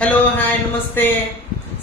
Hello hi नमस्ते.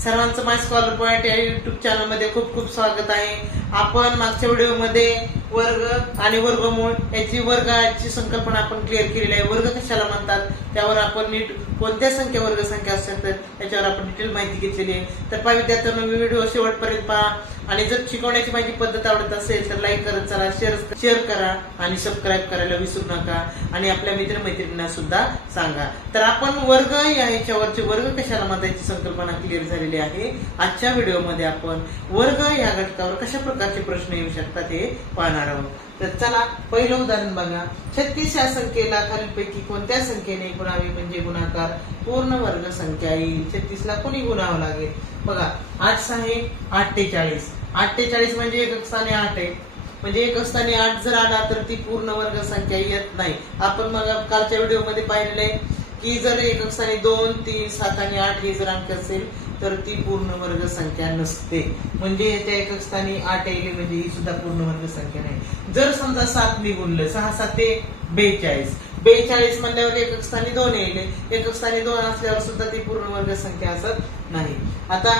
सर्वांचं my scholar point या युट्यूब चॅनलमध्ये खूप खूप स्वागत आहे. आपण मागच्या व्हिडिओमध्ये वर्ग आणि वर्गमूळ याची वर्गाची संकल्पना आपण क्लिअर केलेली आहे. वर्ग कशाला म्हणतात? त्यावर आपण नीट कोणत्या संख्या वर्ग संख्या असतात? त्याच्यावर आपण डिटेल माहिती घेतलेली आहे. तर पहा विद्यार्थ्यांना व्हिडिओ शेवटपर्यंत पहा. आणि जर शिकवण्याची माझी पद्धत आवडत असेल तर लाईक करत चला शेअर शेअर करा आणि सबस्क्राईब करायला विसरू नका. आणि आपल्या मित्रमैत्रिणींना सुद्धा सांगा. तर आपण वर्ग या ह्याच्यावरचे वर्ग कशाला म्हणतायची संकल्पना क्लिअर झालेली आहे? आजच्या व्हिडिओमध्ये आपण वर्ग या घटकावर कशा प्रकारचे प्रश्न येऊ शकतात हे पाहणार आहोत. तर चला पहिलं उदाहरण बघा. छत्तीस या संख्येला खालीलपैकी कोणत्या संख्येने गुणावे म्हणजे गुणाकार? पूर्ण वर्ग संख्या येईल छत्तीस ला कोणी गुणावं लागेल? बघा आठ आहे अठ्ठेचाळीस अठ्ठेचाळीस म्हणजे एक स्थाने आठ आहे. म्हणजे एक स्थाने आठ जर आला तर ती पूर्ण वर्ग संख्या येत नाही. आपण मग कालच्या व्हिडिओमध्ये पाहिलेलं आहे की जर एक स्थानी दोन तीन सात आणि आठ हे जर अंक असेल तर ती पूर्ण वर्ग संख्या नसते. म्हणजे त्या एकक स्थानी आठ येईल म्हणजे ही सुद्धा पूर्ण वर्ग संख्या नाही. जर समजा सात निघूनलं सहा सात ते बेचाळीस. बेचाळीस म्हणल्यावर एकक स्थानी दोन येईल एकक स्थानी दोन असल्यावर सुद्धा ती पूर्ण वर्ग संख्या असत नाही. आता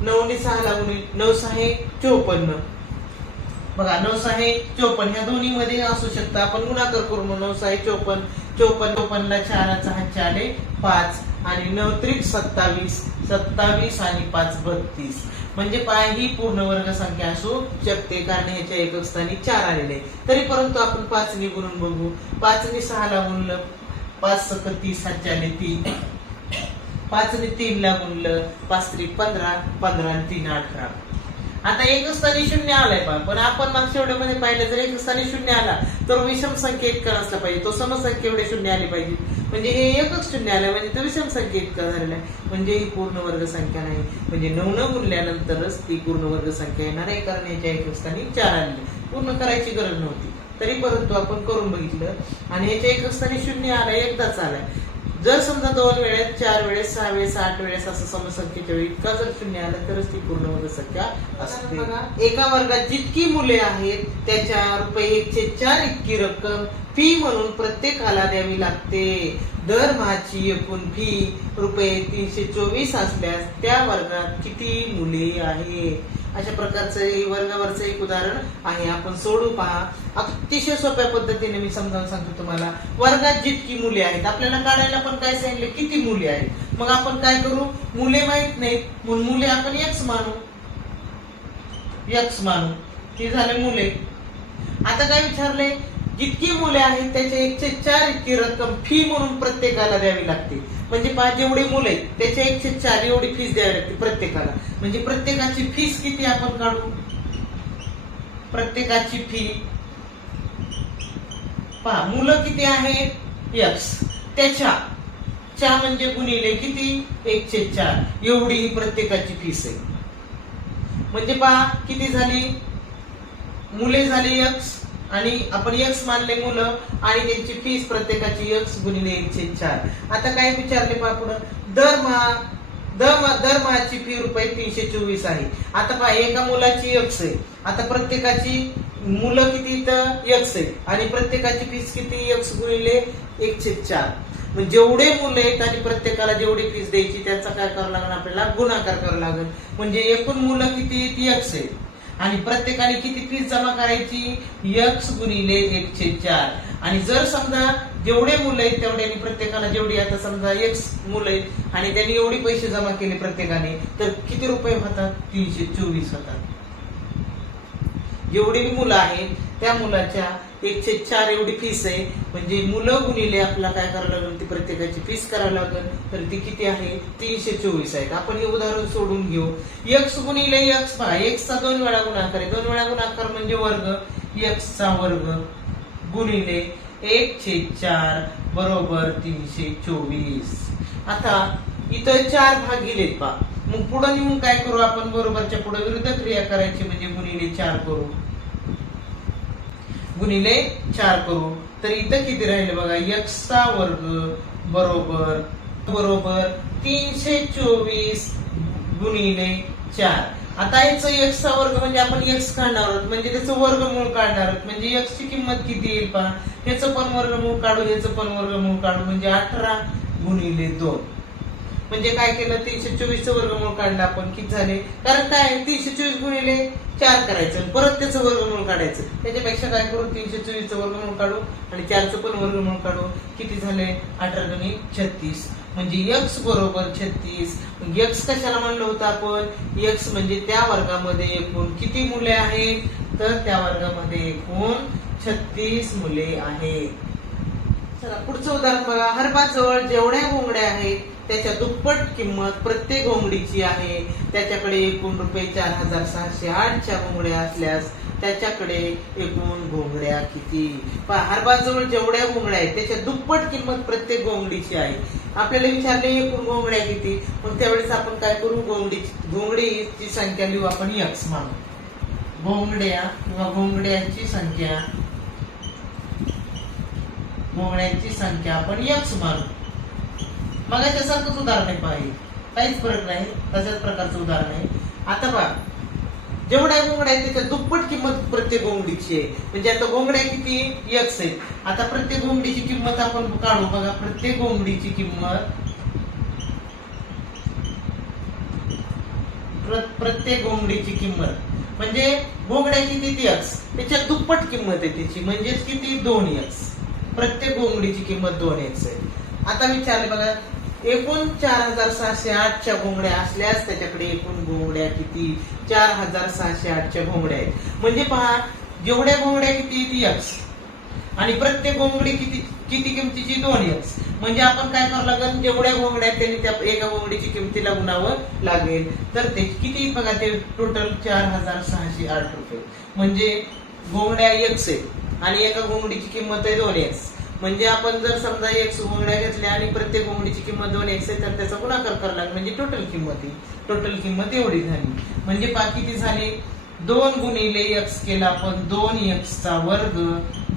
नऊ ने सहा लागून नऊ सहा चोपन्न. बघा नऊ सहा चोपन्न ह्या दोन्ही मध्ये असू शकतं. आपण गुणाकार करू नऊ सहा चोपन्न. चोपन्न चोपन्नला चाराचा हातचे चार पाच. आणि नऊ त्रिक सत्तावीस सत्तावीस आणि पाच बत्तीस. म्हणजे पाय ही पूर्ण वर्ग संख्या असू शकते कारण ह्याच्या एकक स्थानी चार आलेले. तरी परंतु आपण पाच नि गुणून बघू. पाचने सहाला गुणलं पाच सक तीस हातचे तीन. पाचने तीनला गुणलं पाच त्रिक पंधरा पंधरा तीन अठरा. आता एक स्थानी शून्य आलाय पहा पण आपण मागच्या मध्ये पाहिलं जर एक स्थानी शून्य आला तर विषम संख्या इतका नसला पाहिजे. तो समसंख्या एवढे शून्य आले पाहिजे. म्हणजे हे एकच शून्य आलं म्हणजे तो विषम संख्या इतका झालेला आहे. म्हणजे ही पूर्ण वर्ग संख्या नाही. म्हणजे नऊ न गुणल्यानंतरच ती पूर्ण वर्ग संख्या येणार आहे कारण याच्या एक स्थानी चार आले पूर्ण करायची गरज नव्हती. तरी परंतु आपण करून बघितलं. आणि याच्या एक स्थानी शून्य आलाय एकदाच आलाय. जर समजा दोन वेळेस चार वेळेस सहा वेळेस आठ वेळेस असं समसंख्येच्या वेळी इतका जर शून्य आलं तरच ती पूर्ण वर्ग संख्या असते एका वर्गात जितकी मुले आहेत त्याच्या रुपये एकशे चार इतकी रक्कम फी म्हणून प्रत्येकाला द्यावी लागते. दरमहाची एकूण फी रुपये तीनशे चोवीस असल्यास त्या वर्गात किती मुले आहेत? अशा प्रकारचं हे वर्गावरचं एक उदाहरण आहे. आपण सोडू पहा. अतिशय सोप्या पद्धतीने मी समजावून सांगतो तुम्हाला. वर्गात जितकी मुले आहेत आपल्याला काढायला पण काय सांगितले? किती मुले आहेत? मग आपण काय करू? मुले माहीत नाहीत. म्हणून मुले आपण यक्स मानू. यक्स मानू. हे झाले मुले. आता काय विचारले जितकी मुले आहेत त्याच्या एकशे चार इतकी रक्कम फी म्हणून प्रत्येकाला द्यावी लागते. म्हणजे पहा जेवढे मुले आहेत त्याच्या एकशे चार एवढी फीस द्यावी लागते प्रत्येकाला. म्हणजे प्रत्येकाची फीस किती आपण काढू? प्रत्येकाची फी पहा मुलं किती आहेत यक्स त्याच्या च्या म्हणजे गुणिले किती? एकशे चार. एवढी ही प्रत्येकाची फीस आहे. म्हणजे पहा किती झाली? मुले झाली यक्स आणि आपण एक्स मानले मुलं आणि त्यांची फीस प्रत्येकाची एक्स गुणिले एकशे चार. आता काय विचारले पहा पुढं? दरमहा दरमहाची फी रुपये तीनशे चोवीस आहे. आता पहा एका मुलाची यक्स आहे. आता प्रत्येकाची मुलं किती तर यक्स आहे. आणि प्रत्येकाची फीस किती? एक्स गुणिले एकशे चार. मग जेवढे मुलं आहेत आणि प्रत्येकाला जेवढी फीस द्यायची त्याचा काय करावं लागणार आपल्याला गुणाकार करावा लागेल. म्हणजे एकूण मुलं किती आहेत? यक्स आहे आणि प्रत्येकाने किती फीस जमा करायची? यक्स गुणिले एकशे चार. आणि जर समजा जेवढे मुलं आहेत तेवढ्यानी प्रत्येकाला जेवढी आता समजा एक्स मुलं आहेत आणि त्यांनी एवढी पैसे जमा केले प्रत्येकाने तर किती रुपये होतात? तीनशे चोवीस होतात. जेवढी मुलं आहेत त्या मुलाच्या एकशे चार एवढी फीस आहे. म्हणजे मुलं गुणिले आपल्याला काय करावं लागेल? ती प्रत्येकाची फीस करावी लागेल. तर ती किती आहे? तीनशे चोवीस आहेत. आपण हे उदाहरण सोडून घेऊ. यक्स गुणिले यक्स पहा. एक्सचा दोन वेळा गुणाकार आहे. दोन वेळा गुणाकार म्हणजे वर्ग. एक्सचा वर्ग गुणिले एकशे चार बरोबर तीनशे चोवीस. आता इथं चार भाग गेलेत पहा. मग पुढे नेऊन काय करू आपण? बरोबरच्या पुढे विरुद्ध क्रिया करायची म्हणजे गुणिले चार करू. गुणिले चार करू तर इथं किती राहिले बघा? यक्सचा वर्ग बरोबर बरोबर तीनशे चोवीस गुणिले चार. आता याचं एक्सचा वर्ग म्हणजे आपण एक्स काढणार आहोत. म्हणजे त्याचं वर्गमूळ काढणार आहोत. म्हणजे एक्सची किंमत किती येईल पहा? याचं पण वर्गमूळ काढू याचं पण वर्गमूळ काढू. म्हणजे अठरा गुणिले दोन. म्हणजे काय केलं? तीनशे चोवीसचं वर्गमूळ काढलं आपण. किती झाले? कारण काय? तीनशे चोवीस गुणिले चार करायचं. परत त्याचं वर्गमूळ काढायचं. त्याच्यापेक्षा काय करू? तीनशे चोवीसचं वर्गमूळ काढू आणि चारचं पण वर्गमूळ काढू. किती झाले? अठरा गुणी छत्तीस. म्हणजे यक्स बरोबर छत्तीस. यक्स कशाला म्हणलं होतं आपण? यक्स म्हणजे त्या वर्गामध्ये एकूण किती मुले आहेत? तर त्या वर्गामध्ये एकूण छत्तीस मुले आहेत. चला पुढचं उदाहरण बघा. हरपाजवळ जेवढ्या घोंगड्या आहेत त्याच्या दुप्पट किंमत प्रत्येक घोंगडीची आहे. त्याच्याकडे एकूण रुपये चार हजार सहाशे आठच्या घोंगड्या असल्यास त्याच्याकडे एकूण घोंगड्या किती? हरबाजवळ जेवढ्या घोंगड्या आहेत त्याच्या दुप्पट किंमत प्रत्येक घोंगडीची आहे. आपल्याला विचारले एकूण घोंगड्या किती? मग त्यावेळेस आपण काय करू? घोंगडी घोंगडीची संख्या लिहू आपण यक्स मानू घोंगड्या किंवा घोंगड्यांची संख्या घोंगड्यांची संख्या आपण यक्स मानू मग त्यासारखंच उदाहरण आहे पाहिजे काहीच फरक नाही. तशाच प्रकारचं उदाहरण आहे. आता पहा. जेवढ्या घोंगड्या आहेत त्याच्या दुप्पट किंमत प्रत्येक गोंगडीची आहे. म्हणजे आता गोंगड्या किती? एक्स आहेत आता प्रत्येक घोंगडीची किंमत आपण काढू. बघा प्रत्येक गोंगडीची किंमत प्रत्येक घोंगडीची किंमत. म्हणजे घोंगड्या किती एक्स त्याच्या दुप्पट किंमत आहे त्याची. म्हणजेच किती? दोन एक्स प्रत्येक घोंगडीची किंमत दोन एक्स आहे. आता विचारले बघा. एकूण चार हजार सहाशे आठच्या घोंगड्या असल्यास त्याच्याकडे एकूण घोंगड्या किती? चार हजार सहाशे आठच्या घोंगड्या आहेत. म्हणजे पहा जेवढ्या घोंगड्या किती ती यक्स. आणि प्रत्येक घोंगडी किती किती किमतीची? दोन यक्स. म्हणजे आपण काय करावं लागेल? जेवढ्या घोंगड्या आहेत त्यांनी त्या एका घोंगडीची किमतीला गुणावं लागेल. तर ते किती बघा ते? टोटल चार हजार सहाशे आठ रुपये. म्हणजे घोंगड्या यक्स आहेत आणि एका घोंगडीची किंमत आहे दोन एक्स म्हणजे आपण जर समजा एक्स घोंगड्या घेतल्या आणि प्रत्येक घोंगडीची किंमत दोन एक्स आहे तर त्याचा गुणाकार करावा लागेल. म्हणजे टोटल किंमत आहे. टोटल किंमत एवढी झाली. म्हणजे बाकी ती झाली? दोन गुणिले एक्स केला आपण दोन एक्सचा वर्ग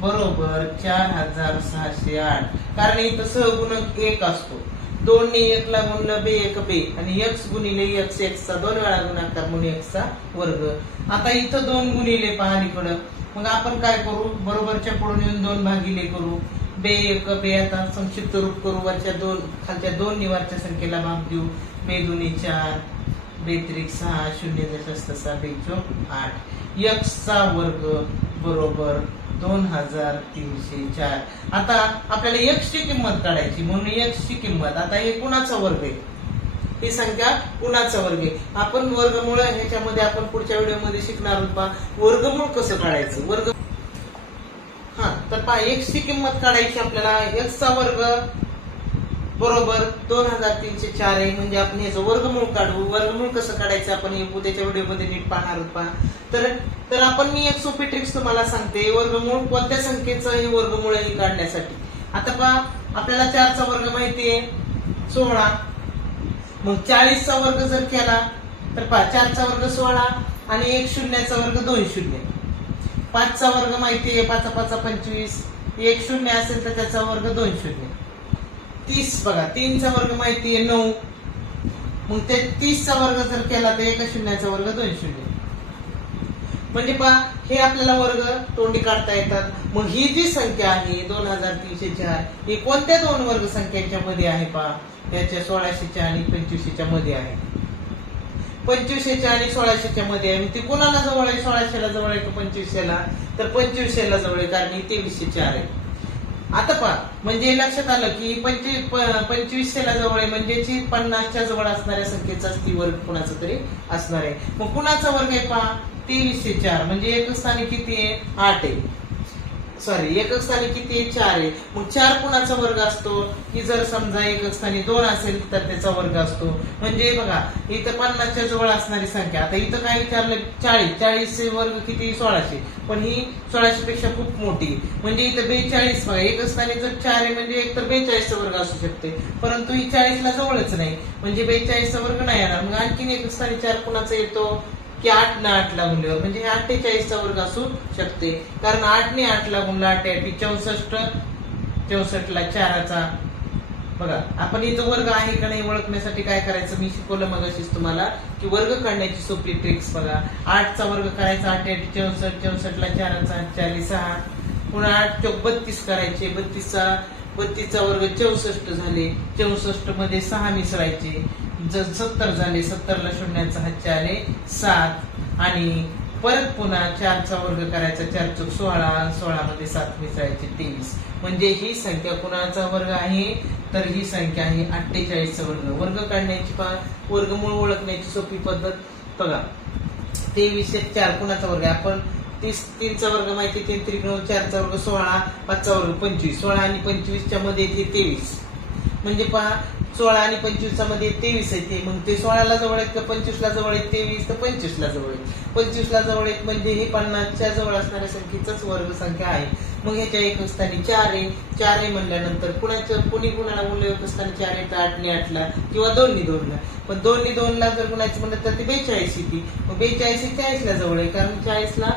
बरोबर चार हजार सहाशे आठ. कारण इथं सहगुणक एक असतो. दोन ने एक ला गुणलं बे एक बे. आणि एक्स गुणिले एक्स एक्सचा दोन वेळा गुणाकार म्हणून एक्सचा वर्ग. आता इथं दोन गुणिले पहालीकडं मग आपण काय करू? बरोबरच्या पुढून येऊन दोन भागिले करू. बे एक बे आता संक्षिप्त रूप करू. वरच्या दोन खालच्या दोन निवारच्या संख्येला भाग देऊ. बे दोन्ही चार बेत्रिक सहा शून्य दशस्त सहा बेचोक आठ. यक्स चा वर्ग बरोबर दोन हजार तीनशे चार. आता आपल्याला यक्स ची किंमत काढायची. म्हणून यक्षची किंमत आता हे कुणाचा वर्ग आहे? ही संख्या कुणाचा वर्ग आहे? आपण वर्गमूळ ह्याच्यामध्ये आपण पुढच्या व्हिडिओमध्ये शिकणार आहोत वर्गमूळ कसं काढायचं? वर्ग तर पहा एक्स ची किंमत काढायची आपल्याला एक्सचा वर्ग बरोबर दोन हजार तीनशे चार आहे. म्हणजे आपण याचं वर्गमूळ काढू. वर्गमूळ कसं काढायचं आपण हे उद्याच्या व्हिडिओमध्ये नीट पाहणार आहोत पहा. तर तर आपण मी एक सोपी ट्रिक्स तुम्हाला सांगते. वर्गमूळ कोणत्या संख्येचं हे वर्गमूळ आहे काढण्यासाठी? आता पहा आपल्याला चारचा वर्ग माहिती आहे. सोळा. मग चाळीसचा वर्ग जर केला तर पहा चारचा वर्ग सोळा आणि एक शून्याचा वर्ग दोन शून्य. पाचचा वर्ग माहिती आहे पाचा पाचा पंचवीस. एक शून्य असेल तर त्याचा वर्ग दोन शून्य. तीस बघा तीनचा वर्ग माहिती आहे नऊ. मग ते तीसचा वर्ग जर केला तर एका शून्याचा वर्ग दोन शून्य. म्हणजे पहा हे आपल्याला वर्ग तोंडी काढता येतात. मग ही जी संख्या आहे दोन हजार तीनशे चार ही कोणत्या दोन वर्ग संख्यांच्या मध्ये आहे पहा? त्याच्या सोळाशेच्या आणि पंचवीसशेच्या मध्ये आहे. पंचवीसशेच्या आणि सोळाशेच्या मध्ये आहे. ती कोणाला जवळ आहे? सोळाशेला जवळ आहे का पंचवीसशेला? तर पंचवीसशेला जवळ आहे कारण ही तेवीसशे चार आहे. आता पहा म्हणजे लक्षात आलं की पंचवीस पंचवीसशेला जवळ आहे म्हणजे पन्नासच्या जवळ असणाऱ्या संख्येचा ती वर्ग कुणाचा तरी असणार आहे. मग कुणाचा वर्ग आहे पहा? तेवीसशे चार म्हणजे एक स्थानी किती आहे? आठ आहे. सॉरी एकक स्थानी किती आहे? चार आहे. मग चार कुणाचा वर्ग असतो? की जर समजा एकक स्थानी दोन असेल तर त्याचा वर्ग असतो. म्हणजे बघा इथं पन्नासच्या जवळ असणारी संख्या. आता इथं काय विचारलं? चाळीस. चाळीस वर्ग किती? सोळाशे. पण ही सोळाशे पेक्षा खूप मोठी म्हणजे इथं बेचाळीस बघा. एकक स्थानी जर चार आहे म्हणजे एक तर बेचाळीसचा वर्ग असू शकते. परंतु ही चाळीसला जवळच नाही. म्हणजे बेचाळीसचा वर्ग नाही येणार. मग आणखीन एक स्थानी चार कुणाचा येतो? की आठ ना आठला गुणल्यावर म्हणजे हे अठ्ठेचाळीसचा वर्ग असू शकते. कारण आठ ने आठला गुणला आठ चौसष्ट चौसष्टला चाराचा. बघा आपण इथं वर्ग आहे का नाही ओळखण्यासाठी काय करायचं? मी शिकवलं मग तुम्हाला की वर्ग काढण्याची सोपी ट्रिक्स बघा. आठचा वर्ग करायचा आठ चौसष्ट चौसष्टला चाराचा चाळीस सहा पुन्हा आठ चौक बत्तीस करायचे. बत्तीसचा बत्तीसचा वर्ग चौसष्ट झाले. चौसष्टमध्ये सहा मिसळायचे. जर सत्तर झाले सत्तरला शून्याचा हातचे आले सात. आणि परत पुन्हा चारचा वर्ग करायचा चार चौक सोळा सोळा मध्ये सात मिसळायचे तेवीस. म्हणजे ही संख्या कुणाचा वर्ग आहे? तर ही संख्या आहे अठ्ठेचाळीसचा वर्ग. वर्ग काढण्याची पा वर्गमूळ ओळखण्याची सोपी पद्धत बघा. तेवीस एक चार कुणाचा वर्ग आहे? आपण तीस तीनचा वर्ग माहिती तीन त्रिकोण चारचा वर्ग सोळा पाचचा वर्ग पंचवीस. सोळा आणि पंचवीसच्या मध्ये येते तेवीस. म्हणजे पहा सोळा आणि पंचवीसामध्ये तेवीस येते मग ते सोळाला जवळ आहेत का पंचवीसला जवळ आहेत? तेवीस. तर पंचवीसला जवळ आहेत. पंचवीसला जवळ आहेत म्हणजे हे पन्नासच्या जवळ असणाऱ्या संख्येचाच वर्ग संख्या आहे. मग ह्याच्या एक स्थानी चार आहे. चार आहे म्हणल्यानंतर कुणाचं? कुणी कुणाला बोललं? एक स्थानी चार आहे तर आठने आठला किंवा दोन्ही दोनला. पण दोन्ही दोनला जर कुणाची म्हणलं तर ते बेचाळीस येते. मग बेचाळीस ही चाळीसला जवळ आहे. कारण चाळीसला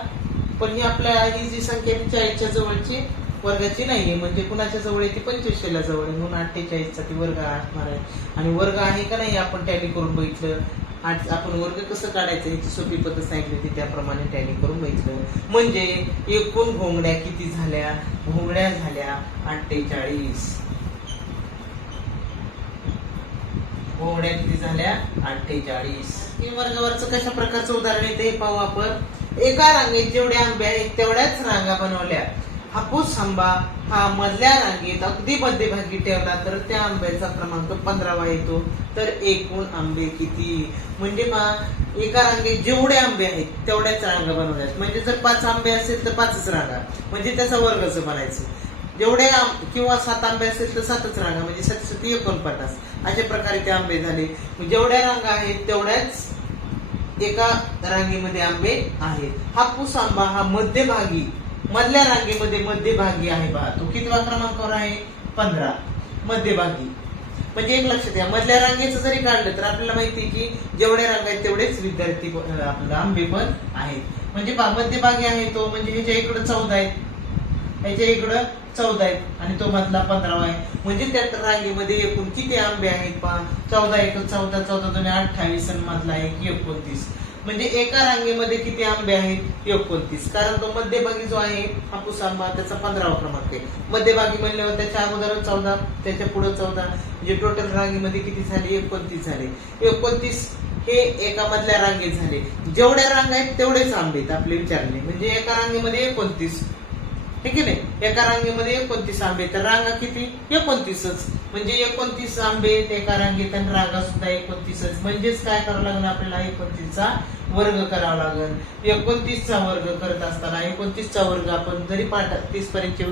पण ही आपल्या ही जी संख्या आहे ती चाळीसच्या जवळची वर्गाची नाहीये म्हणजे कुणाच्या जवळ आहे ती पंचवीसशेला जवळ आहे. म्हणून अठ्ठेचाळीसचा ती वर्ग असणार आहे. आणि वर्ग आहे का नाही आपण टॅली करून बघितलं. आपण वर्ग कसं काढायचं याची सोपी पद्धत सांगितली होती त्याप्रमाणे टॅली करून बघितलं. म्हणजे एकूण घोंगड्या किती झाल्या? घोंगड्या झाल्या अठ्ठेचाळीस. घोंगड्या किती झाल्या? अठ्ठेचाळीस. तीन वर्गावरचं कशा प्रकारचं उदाहरण येते हे पाहू आपण. एका रांगेत जेवढे आंबे आहेत तेवढ्याच रांगा बनवल्या. हापूस आंबा हा मधल्या रांगेत अगदी मध्यभागी ठेवला तर त्या आंब्याचा क्रमांक पंधरावा येतो. तर एकूण आंबे किती? म्हणजे मा एका रांगेत जेवढे आंबे आहेत तेवढ्याच रांगा बनवल्यात म्हणजे जर पाच आंबे असेल तर पाचच रांगा. म्हणजे त्याचा वर्गच बनायचं जेवढे किंवा सात आंबे असेल तर सातच रांगा म्हणजे सात सात एकोणपन्नास. अशा प्रकारे ते आंबे झाले. जेवढ्या रांगा आहेत तेवढ्याच एका रांगेमध्ये आंबे आहेत. हापूस आंबा हा मध्यभागी मधल्या रांगेमध्ये मध्यभागी आहे पहा तो कितवा क्रमांकावर आहे? पंधरा. मध्यभागी. म्हणजे एक लक्षात घ्या मधल्या रांगेचं जरी काढलं तर आपल्याला माहिती आहे की जेवढे रांगा आहेत तेवढेच विद्यार्थी प- आपलं आंबे पण आहेत. म्हणजे मध्यभागी आहे तो म्हणजे ह्याच्या इकडं चौदा आहेत. ह्याच्या इकडं चौदा आहेत आणि तो मधला पंधरावा आहे. म्हणजे त्या रांगेमध्ये एकूण किती आंबे आहेत पहा चौदा एक चौदा चौदा दोन अठ्ठावीस आणि मधला एक एकोणतीस. म्हणजे एका रांगेमध्ये किती आंबे आहेत? एकोणतीस. कारण तो मध्यभागी जो आहे हापूस आंबा त्याचा पंधरावा क्रमांक आहे. मध्यभागी म्हणल्यावर त्याच्या अगोदर चौदा त्याच्या पुढे चौदा. म्हणजे टोटल रांगेमध्ये किती झाले? एकोणतीस झाले. एकोणतीस हे एका मधल्या रांगेत झाले. जेवढ्या रांगा आहेत तेवढेच आंबे आहेत आपले विचारले म्हणजे एका रांगेमध्ये एकोणतीस. हे की नाही एका रांगेमध्ये एकोणतीस आंबे तर रांगा किती? एकोणतीसच. म्हणजे एकोणतीस आंबे एका रांगेत आणि रांगा सुद्धा एकोणतीसच. म्हणजेच काय करावं लागेल आपल्याला? एकोणतीसचा वर्ग करावा लागेल. एकोणतीसचा वर्ग करत असताना एकोणतीसचा वर्ग आपण जरी पाठ तीस पर्यंतचे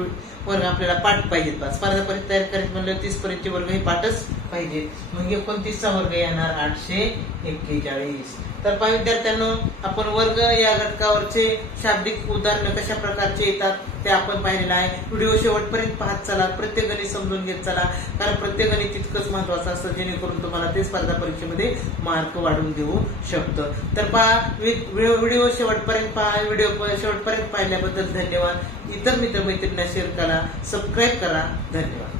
वर्ग आपल्याला पाठ पाहिजेत स्पर्धापर्यंत स्पर्धा तयार करीत म्हणलं तीस पर्यंतचे वर्ग हे पाठच पाहिजेत. मग एकोणतीसचा वर्ग येणार आठशे एक्केचाळीस. तर पहा विद्यार्थ्यांनो आपण वर्ग या घटकावरचे शाब्दिक उदाहरण कशा प्रकारचे येतात ते आपण पाहिलेलं आहे. व्हिडिओ शेवटपर्यंत पाहत चला प्रत्येक गणित समजून घेत चला कारण प्रत्येक गणित तितकंच महत्वाचं असतं जेणेकरून तुम्हाला ते स्पर्धा परीक्षेमध्ये मार्क वाढवून देऊ शकतं. तर पहा व्हिडिओ व्हिडिओ शेवटपर्यंत पहा व्हिडिओ शेवटपर्यंत पाहिल्याबद्दल धन्यवाद. इतर मित्र मैत्रिणींना शेअर करा सबस्क्राईब करा. धन्यवाद.